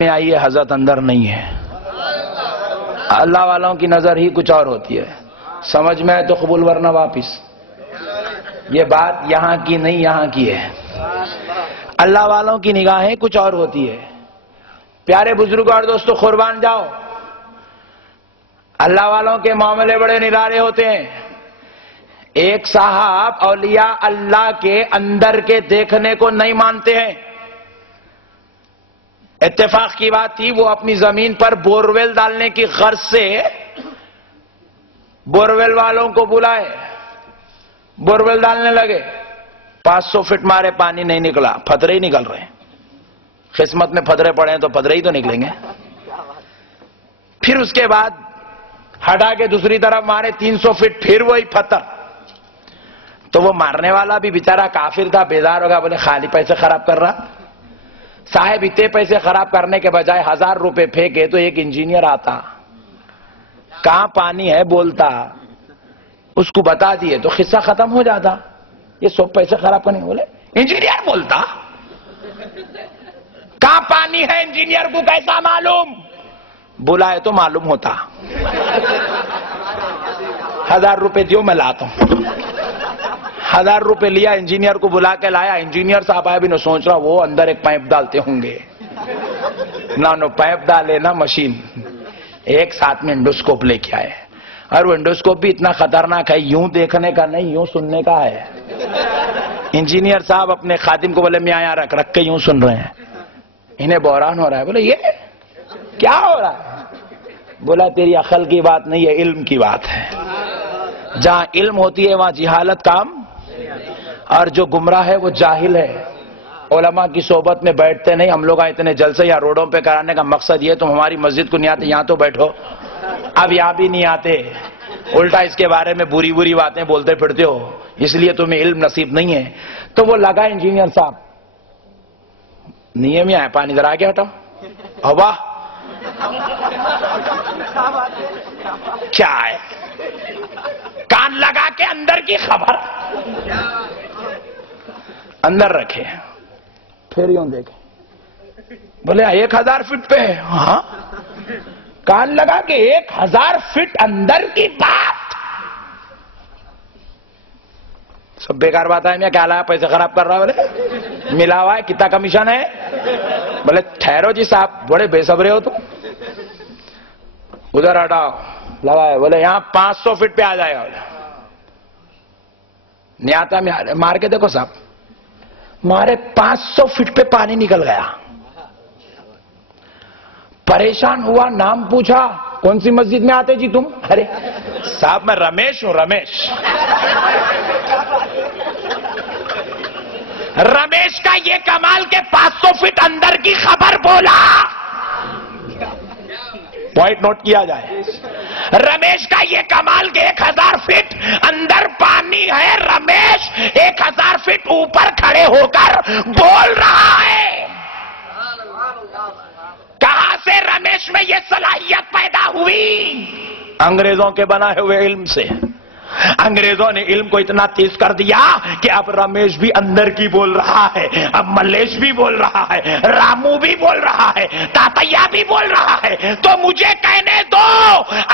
میں آئیے حضرت اندر نہیں ہے. اللہ والوں کی نظر ہی کچھ اور ہوتی ہے. سمجھ میں آئے تو قبول ورنہ واپس. یہ بات یہاں کی نہیں یہاں کی ہے. اللہ والوں کی نگاہیں کچھ اور ہوتی ہے. پیارے بزرگ اور دوستو قربان جاؤ. اللہ والوں کے معاملے بڑے نرالے ہوتے ہیں. ایک صاحب اولیاء اللہ کے اندر کے دیکھنے کو نہیں مانتے ہیں. اتفاق کی بات تھی وہ اپنی زمین پر بورویل ڈالنے کی غرض سے بورویل والوں کو بلائے. بورویل ڈالنے لگے. 500 فٹ مارے پانی نہیں نکلا. پتھرے ہی نکل رہے ہیں. قسمت میں پتھرے پڑے ہیں تو پتھرے ہی تو نکلیں گے. پھر اس کے بعد ہٹا کے دوسری طرف مارے 300 فٹ پھر وہی پتھر. تو وہ مارنے والا بھی بیچارہ کافر تھا. بیدار ہوگا بولے خالی پیسے خراب کر رہا. صاحب اتنے پیسے خراب کرنے کے بجائے 1000 روپے پھینکے تو ایک انجینئر آتا. کہاں پانی ہے بولتا. اس کو بتا دیے تو قصہ ختم ہو جاتا. یہ سب پیسے خراب کرنے بولے انجینئر بولتا. کہاں پانی ہے انجینئر کو کیسا معلوم. بلائے تو معلوم ہوتا. 1000 روپے دیو میں لاتا ہوں. 1000 روپے لیا. انجینئر کو بلا کے لایا. انجینئر صاحب آیا بھی نہ سوچ رہا وہ اندر ایک پائپ ڈالتے ہوں گے. نہ پائپ ڈالے نہ مشین. ایک ساتھ میں انڈوسکوپ لے کے آئے. اور وہ انڈوسکوپ بھی اتنا خطرناک ہے. یوں دیکھنے کا نہیں یوں سننے کا ہے. انجینئر صاحب اپنے خادم کو بولے میں آیا رکھ کے یوں سن رہے ہیں. انہیں بحران ہو رہا ہے. بولے یہ کیا ہو رہا ہے. بولا تیری عقل کی بات نہیں ہے علم کی بات ہے. جہاں علم ہوتی ہے وہاں جہالت کام. اور جو گمراہ ہے وہ جاہل ہے. علماء کی صحبت میں بیٹھتے نہیں. ہم لوگ اتنے جلسے یا روڈوں پہ کرانے کا مقصد یہ تم ہماری مسجد کو نہیں آتے یہاں تو بیٹھو. اب یہاں بھی نہیں آتے. الٹا اس کے بارے میں بری بری باتیں بولتے پھرتے ہو. اس لیے تمہیں علم نصیب نہیں ہے. تو وہ لگا انجینئر صاحب نہیں میں آیا پانی ذرا آگے ہٹاؤ. ہوا کیا ہے. کان لگا کے اندر کی خبر اندر رکھے. پھر یوں دیکھے. بولے 1000 فٹ پہ ہے. ہاں کان لگا کے 1000 فٹ اندر کی بات. سب بیکار بات ہے. میں کیا لایا پیسے خراب کر رہا. بولے ملا ہوا ہے کتنا کمیشن ہے. بولے ٹھہرو جی صاحب بڑے بے صبرے ہو تم. ادھر ہٹاؤ لگائے. بولے یہاں 500 فٹ پہ آ جائے گا. نہیں آتا. مار کے دیکھو صاحب. مارے 500 فٹ پہ پانی نکل گیا. پریشان ہوا. نام پوچھا. کون سی مسجد میں آتے جی تم. ارے صاحب میں رمیش ہوں. رمیش رمیش کا یہ کمال کے 500 فٹ اندر کی خبر بولا. پوائنٹ نوٹ کیا جائے. رمیش کا یہ کمال کے 1000 فٹ اندر پانی ہے. رمیش 1000 فٹ اوپر کھڑے ہو کر بول رہا ہے. کہاں سے رمیش میں یہ صلاحیت پیدا ہوئی. انگریزوں کے بنائے ہوئے علم سے. انگریزوں نے علم کو اتنا تیز کر دیا کہ اب رمیش بھی اندر کی بول رہا ہے. اب ملیش بھی بول رہا ہے. رامو بھی بول رہا ہے. تاتیا بھی بول رہا ہے. تو مجھے کہنے دو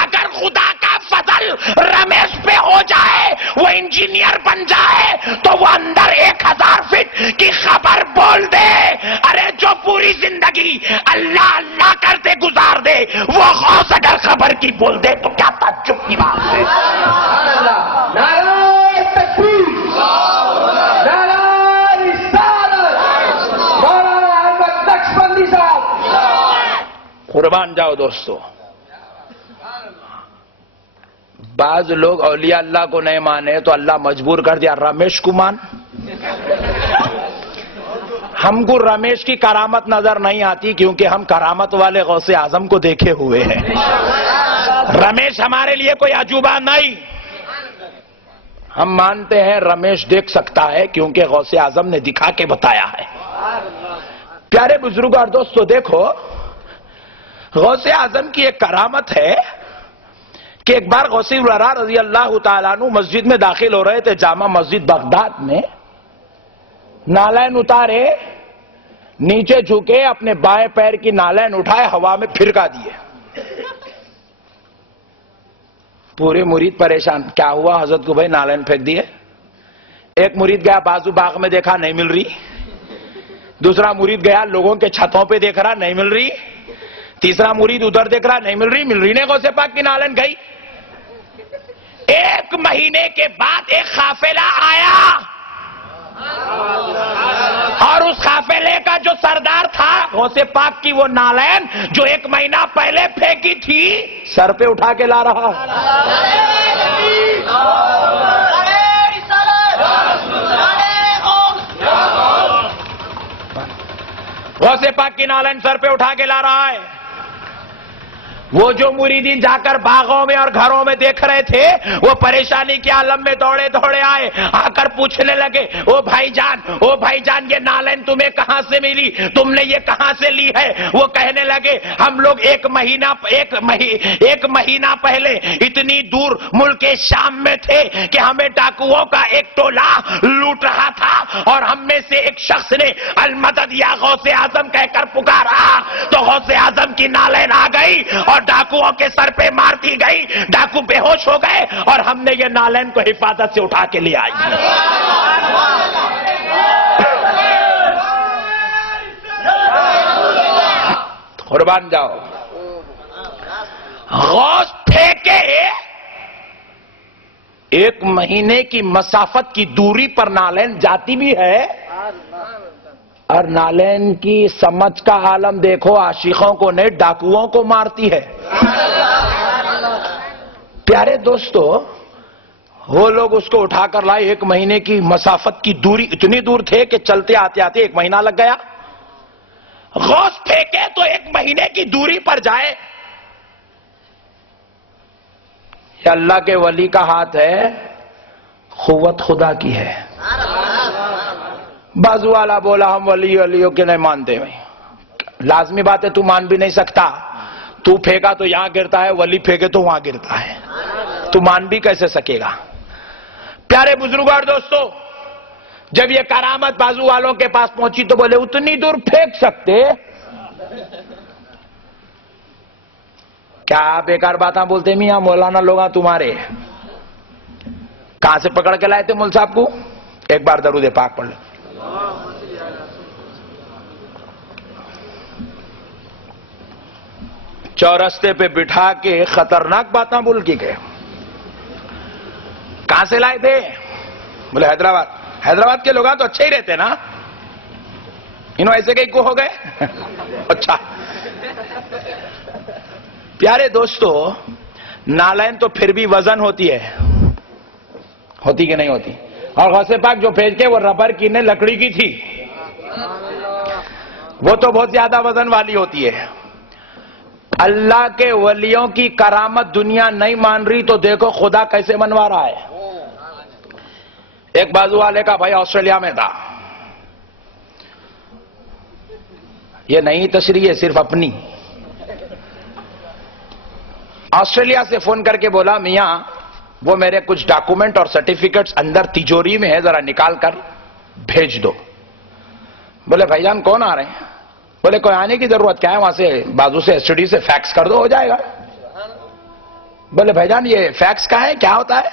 اگر خدا کا فضل رمیش پہ ہو جائے وہ انجینئر بن جائے تو وہ اندر 1000 فٹ کی خبر بول دے. ارے جو پوری زندگی اللہ اللہ کرتے گزار دے وہ غوث اگر خبر کی بول دے تو کیا تعجب کی بات ہے. قربان جاؤ دوستو. بعض لوگ اولیاء اللہ کو نہیں مانے تو اللہ مجبور کر دیا رمیش کو مان. ہم کو رمیش کی کرامت نظر نہیں آتی کیونکہ ہم کرامت والے غوث اعظم کو دیکھے ہوئے ہیں. رمیش ہمارے لیے کوئی عجوبہ نہیں. ہم مانتے ہیں رمیش دیکھ سکتا ہے کیونکہ غوث اعظم نے دکھا کے بتایا ہے. پیارے بزرگ اور دوستو دیکھو غوث اعظم کی ایک کرامت ہے کہ ایک بار غوث الورا رضی اللہ تعالیٰ عنہ مسجد میں داخل ہو رہے تھے. جامع مسجد بغداد میں. نالین اتارے نیچے جھکے اپنے بائیں پیر کی نالین اٹھائے ہوا میں پھرکا دیے. پورے مرید پریشان, کیا ہوا حضرت کو؟ بھائی نالین پھینک دیے. ایک مرید گیا بازو باغ میں, دیکھا نہیں مل رہی. دوسرا مرید گیا لوگوں کے چھتوں پہ دیکھ رہا, نہیں مل رہی. تیسرا مرید ادھر دیکھ رہا, نہیں مل رہی. مل رہی نہیں, غوث پاک کی نالین گئی. ایک مہینے کے بعد ایک قافلہ آیا اور اس قافلے کا جو سردار تھا, غوث پاک کی وہ نالین جو ایک مہینہ پہلے پھینکی تھی سر پہ اٹھا کے لا رہا. غوث پاک کی نالین سر پہ اٹھا کے لا رہا ہے. وہ جو مریدین جا کر باغوں میں اور گھروں میں دیکھ رہے تھے وہ پریشانی کے عالم میں دوڑے دوڑے آئے, آ کر پوچھنے لگے, او بھائی جان یہ نالین تمہیں کہاں سے ملی, تم نے یہ کہاں سے لی ہے؟ وہ کہنے لگے ہم لوگ ایک مہینہ پہلے اتنی دور ملک شام میں تھے کہ ہمیں ڈاکوؤں کا ایک ٹولہ لوٹ رہا تھا اور ہم میں سے ایک شخص نے المدد یا غوث اعظم کہہ کر پکارا تو غوث اعظم کی نالین آ گئی اور ڈاکوؤں کے سر پہ مار دی گئی. ڈاکو بے ہوش ہو گئے اور ہم نے یہ نالین کو حفاظت سے اٹھا کے لے آئی. قربان جاؤ. غوث پھینکے ایک مہینے کی مسافت کی دوری پر نالین جاتی بھی ہے اور نالین کی سمجھ کا عالم دیکھو, عاشقوں کو نہیں ڈاکوؤں کو مارتی ہے. پیارے دوستو, وہ لوگ اس کو اٹھا کر لائے. ایک مہینے کی مسافت کی دوری, اتنی دور تھے کہ چلتے آتے آتے ایک مہینہ لگ گیا. غوث پھینکے تو ایک مہینے کی دوری پر جائے. یہ اللہ کے ولی کا ہاتھ ہے, قوت خدا کی ہے. بازو والا بولا ہم ولیوں کے نہیں مانتے. لازمی بات ہے, تو مان بھی نہیں سکتا. تو پھینکا تو یہاں گرتا ہے, ولی پھینکے تو وہاں گرتا ہے. تو مان بھی کیسے سکے گا؟ پیارے بزرگوں اور دوستو, جب یہ کرامت بازو والوں کے پاس پہنچی تو بولے اتنی دور پھینک سکتے؟ کیا بیکار باتاں بولتے میاں مولانا لوگ تمہارے. کہاں سے پکڑ کے لائے تھے مول صاحب کو؟ ایک بار درود پاک پڑھ لیں. چورستے پہ بٹھا کے خطرناک باتاں بول کے گئے. کہاں سے لائے تھے؟ بولے حیدرآباد. حیدرآباد کے لوگ تو اچھے ہی رہتے نا, انہوں ایسے کہیں کو ہو گئے. اچھا پیارے دوستو, نالین تو پھر بھی وزن ہوتی ہے, ہوتی کہ نہیں ہوتی؟ اور غوث پاک جو بھیجتے وہ ربر کی نہیں لکڑی کی تھی, وہ تو بہت زیادہ وزن والی ہوتی ہے. اللہ کے ولیوں کی کرامت دنیا نہیں مان رہی تو دیکھو خدا کیسے منوا رہا ہے. ایک بازو والے کا بھائی آسٹریلیا میں تھا. یہ نئی تشریح ہے, صرف اپنی. آسٹریلیا سے فون کر کے بولا میاں وہ میرے کچھ ڈاکومنٹ اور سرٹیفکیٹس اندر تجوری میں ہے, ذرا نکال کر بھیج دو. بولے بھائی جان کون آ رہے ہیں؟ بولے کوئی آنے کی ضرورت کیا ہے, وہاں سے بازو سے اسٹڈی سے فیکس کر دو, ہو جائے گا. بولے بھائی جان یہ فیکس کا ہے, کیا ہوتا ہے؟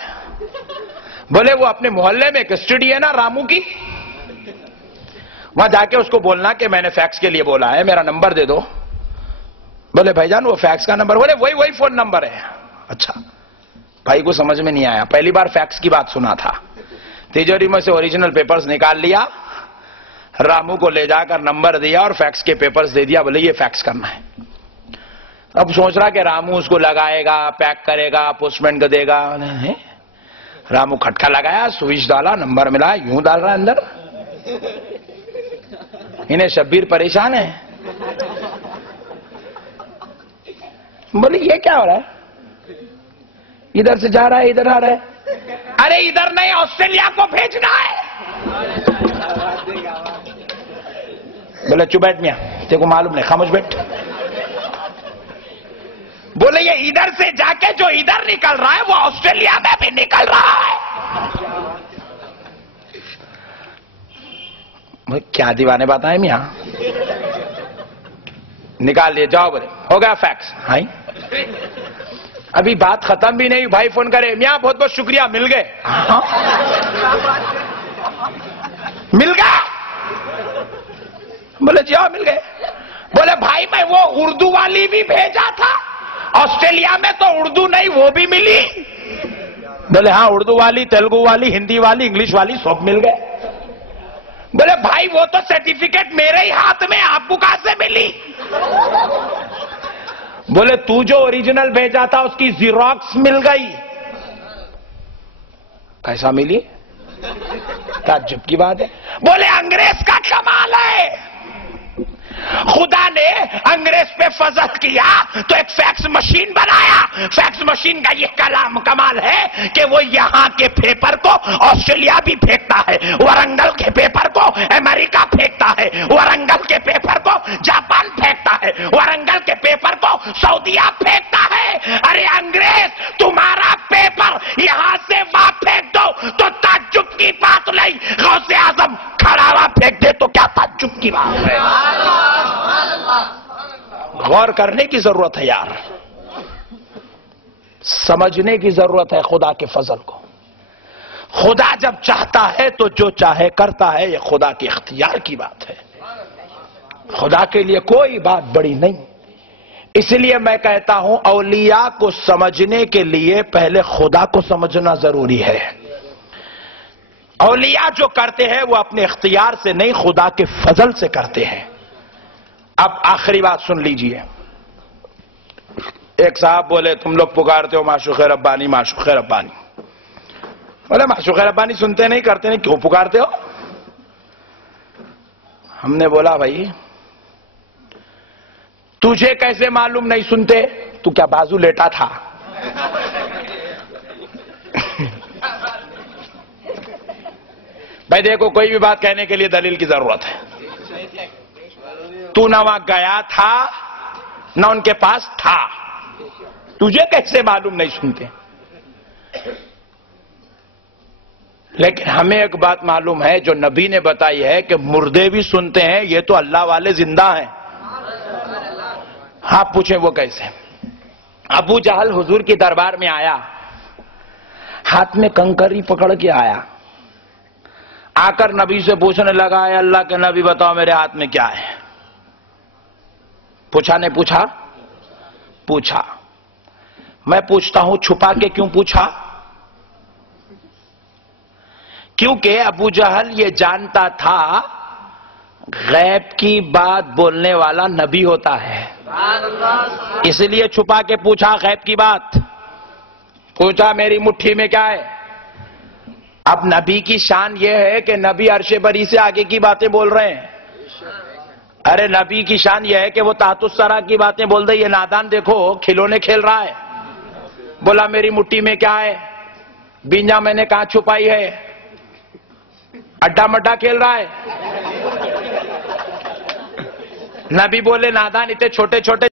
بولے وہ اپنے محلے میں ایک اسٹڈی ہے نا رامو کی, وہاں جا کے اس کو بولنا کہ میں نے فیکس کے لیے بولا ہے, میرا نمبر دے دو. بولے بھائی جان وہ فیکس کا نمبر؟ بولے وہی فون نمبر ہے. اچھا, بھائی کو سمجھ میں نہیں آیا, پہلی بار فیکس کی بات سنا تھا. تیجوری میں سے اوریجنل پیپرز نکال لیا, رامو کو لے جا کر نمبر دیا اور فیکس کے پیپرز دے دیا. بولے یہ فیکس کرنا ہے. اب سوچ رہا کہ رامو اس کو لگائے گا, پیک کرے گا, پوسٹ مین کو دے گا. رامو کھٹکا لگایا, سوئچ ڈالا, نمبر ملا, یوں ڈال رہا ہے اندر. انہیں شبیر پریشان ہے. بولے یہ کیا ہو رہا ہے؟ ادھر سے جا رہا ہے, ادھر آ رہا ہے. ارے ادھر نہیں, آسٹریلیا کو بھیجنا ہے. بولے چپ بیٹھ میاں, تیرے کو معلوم نہیں, خاموش بیٹھ. بولے یہ ادھر سے جا کے جو ادھر نکل رہا ہے وہ آسٹریلیا میں بھی نکل رہا ہے. کیا دیوانے بتائیں میاں. نکال لیے, جاؤ بولے ہو گیا فیکس. ہائی ابھی بات ختم بھی نہیں, بھائی فون کرے میاں بہت بہت شکریہ مل گئے. مل گیا؟ بولے جی ہاں مل گئے. بولے بھائی میں وہ اردو والی بھی بھیجا تھا آسٹریلیا میں, تو اردو نہیں وہ بھی ملی. بولے ہاں اردو والی, تیلگو والی, ہندی والی, انگلش والی سب مل گئے. بولے بھائی وہ تو سرٹیفکیٹ میرے ہی ہاتھ میں, آپ کو کہاں سے ملی؟ بولے تو جو اوریجنل بھیجا تھا اس کی زیروکس مل گئی. کیسا ملی؟ تعجب کی بات ہے. بولے انگریز کا کمال ہے, خدا نے انگریز پہ فضل کیا تو ایک فیکس مشین بنایا. فیکس مشین کا یہ کمال ہے کہ وہ یہاں کے پیپر کو آسٹریلیا بھی پھینکتا ہے, ورنگل کے پیپر کو امریکہ پھینکتا ہے, ورنگل کے پیپر کو جاپان پھینکتا ہے, ورنگل کے پیپر کو سعودیہ پھینکتا ہے. ارے انگریز تمہارا پیپر یہاں سے وہاں پھینک دو تو تعجب کی بات نہیں, غوث اعظم کھڑا ہوا پھینک دے تو کیا تعجب کی بات ہے. غور کرنے کی ضرورت ہے یار, سمجھنے کی ضرورت ہے خدا کے فضل کو. خدا جب چاہتا ہے تو جو چاہے کرتا ہے, یہ خدا کے اختیار کی بات ہے. خدا کے لیے کوئی بات بڑی نہیں. اس لیے میں کہتا ہوں اولیاء کو سمجھنے کے لیے پہلے خدا کو سمجھنا ضروری ہے. اولیاء جو کرتے ہیں وہ اپنے اختیار سے نہیں, خدا کے فضل سے کرتے ہیں. اب آخری بات سن لیجئے. ایک صاحب بولے تم لوگ پکارتے ہو معشوق ربانی معشوق ربانی. بولے معشوق ربانی سنتے نہیں کرتے نہیں, کیوں پکارتے ہو؟ ہم نے بولا بھائی تجھے کیسے معلوم نہیں سنتے, تو کیا بازو لیٹا تھا؟ بھائی دیکھو کوئی بھی بات کہنے کے لیے دلیل کی ضرورت ہے. تو نہ وہاں گیا تھا نہ ان کے پاس تھا, تجھے کیسے معلوم نہیں سنتے؟ لیکن ہمیں ایک بات معلوم ہے جو نبی نے بتائی ہے کہ مردے بھی سنتے ہیں, یہ تو اللہ والے زندہ ہیں. آپ پوچھیں وہ کیسے؟ ابو جہل حضور کی دربار میں آیا, ہاتھ میں کنکری پکڑ کے آیا, آ کر نبی سے پوچھنے لگا اے اللہ کے نبی بتاؤ میرے ہاتھ میں کیا ہے. پوچھا نہیں پوچھا؟ پوچھا. میں پوچھتا ہوں چھپا کے کیوں پوچھا؟ کیونکہ ابو جہل یہ جانتا تھا غیب کی بات بولنے والا نبی ہوتا ہے, اس لیے چھپا کے پوچھا غیب کی بات. پوچھا میری مٹھی میں کیا ہے. اب نبی کی شان یہ ہے کہ نبی عرش بری سے آگے کی باتیں بول رہے ہیں. ارے نبی کی شان یہ ہے کہ وہ تحت الثری کی باتیں بول دے. یہ نادان دیکھو کھلونے کھیل رہا ہے, بولا میری مٹھی میں کیا ہے, بینجا میں نے کہاں چھپائی ہے, اڈا مڈا کھیل رہا ہے. نبی بولے نادان اتنے چھوٹے چھوٹے